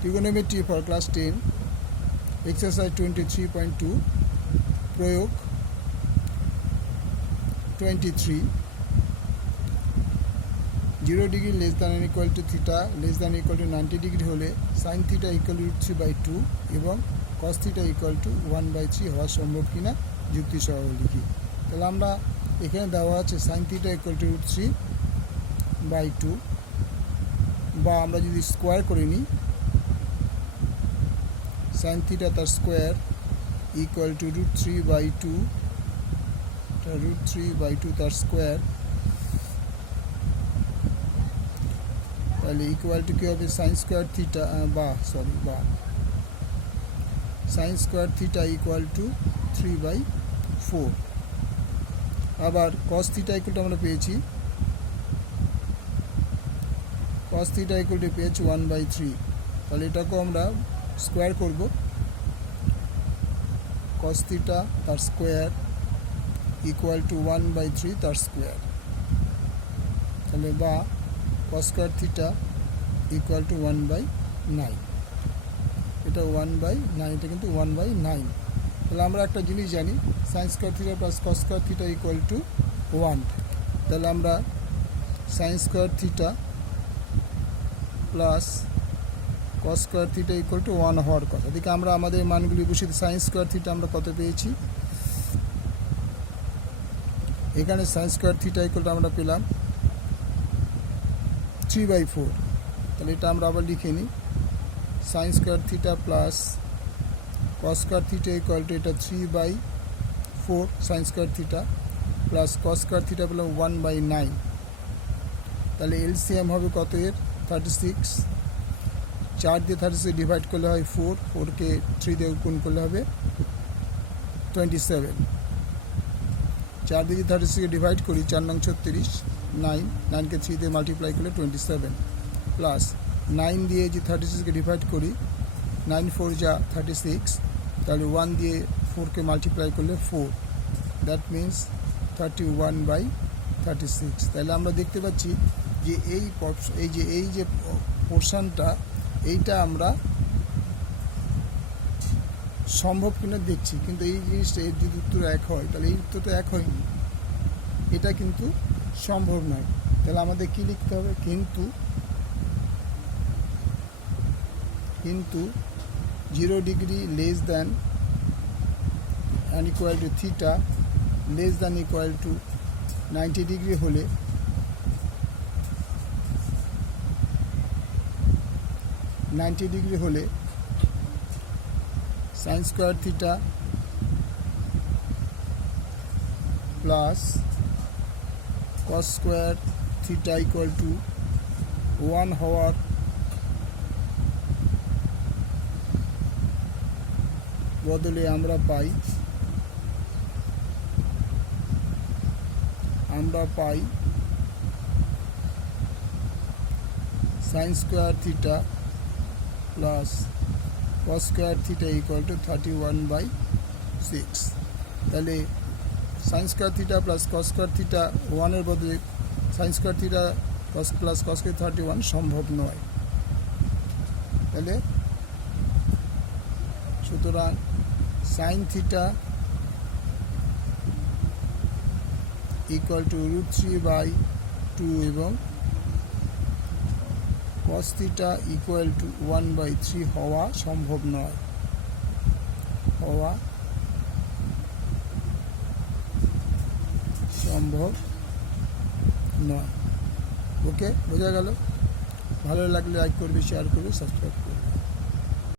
trigonometry for class 10 exercise 23.2 প্রয়োগ 23 zero degree less than equal to theta less than equal to ninety degree হলে sine theta equal to three by two এবং cos theta equal to one by three হওয়া সম্ভব কিনা যুক্তি সহ লিখি। তাহলে আমরা এখানে দেওয়া আছে sine theta equal to root three by two বা আমরা যদি স্কোয়ার করে নিই সাইন থিটা তার square equal to root three by two root three by two তার স্কোয়ার। তাহলে ইকুয়াল টু কী হবে? সাইন স্কোয়ার থিটা বা সরি বা। Sine square theta equal to three by four আবার কস থিটা ইকুয়াল টু আমরা পেয়েছি। কস থিটা ইকুয়াল টু পেয়েছি ওয়ান বাই থ্রি তাহলে এটাকেও আমরা স্কোয়ার করব। কস থিটা তার square equal to one by three তার স্কোয়ার তাহলে বা cos square theta equal to one by nine এটা ওয়ান বাই নাইন এটা কিন্তু ওয়ান বাই নাইন তাহলে আমরা একটা জিনিস জানি sine square theta plus cos square theta equal to one তাহলে আমরা sine square theta plus cos square theta equal to one হওয়ার কথা এদিকে আমরা আমাদের মানগুলি বসিয়ে সাইন স্কোয়ার থিটা আমরা কত পেয়েছি? এখানে sine square theta equal to আমরা পেলাম থ্রি বাই ফোর তাহলে এটা আমরা আবার লিখে নিই। Sine square theta plus cos square theta equal to এটা three by four sine square theta plus cos square theta পেলাম ওয়ান বাই নাইন তাহলে এলসিএম হবে কত এর? থার্টি সিক্স চার দিয়ে থার্টি ডিভাইড করলে হয় ফোর ফোরকে থ্রি দিয়ে গুণ করলে হবে টোয়েন্টি সেভেন চার দিয়ে থার্টি সিক্স ডিভাইড করি, চার নং ছত্রিশ নাইন নাইনকে থ্রি দিয়ে মাল্টিপ্লাই করলে টোয়েন্টি সেভেন প্লাস নাইন দিয়ে যে থার্টি সিক্সকে ডিভাইড করি নাইন ফোর যা থার্টি সিক্স তাহলে ওয়ান দিয়ে ফোরকে মাল্টিপ্লাই করলে four that means thirty one by thirty six তাহলে আমরা দেখতে পাচ্ছি যে এই এই যে এই যে পোর্শনটা এইটা আমরা সম্ভব কিনা দেখছি, কিন্তু এই জিনিসটা এর যদি উত্তর এক হয়, তাহলে এই উত্তর তো এক হয়নি। এটা কিন্তু সম্ভব নয়। তাহলে আমাদের কি লিখতে হবে? কিন্তু কিন্তু zero degree less than and equal to theta less than equal to ninety degree হলে নাইনটি ডিগ্রি হলে sine square theta plus cos square theta equal to one হওয়ার বদলে আমরা পাই আমরা পাই sine square theta plus cos square theta equal to thirty one by six তাহলে sine square theta plus cos square theta ওয়ানের বদলে sine square theta cos plus cos square thirty one সম্ভব নয়। তাহলে সুতরাং sine theta equal to root three by two এবং cos theta equal to one by three হওয়া সম্ভব নয়। হওয়া সম্ভব নয়। ওকে বোঝা গেল? ভালো লাগলে লাইক করবে শেয়ার করবে সাবস্ক্রাইব করবে।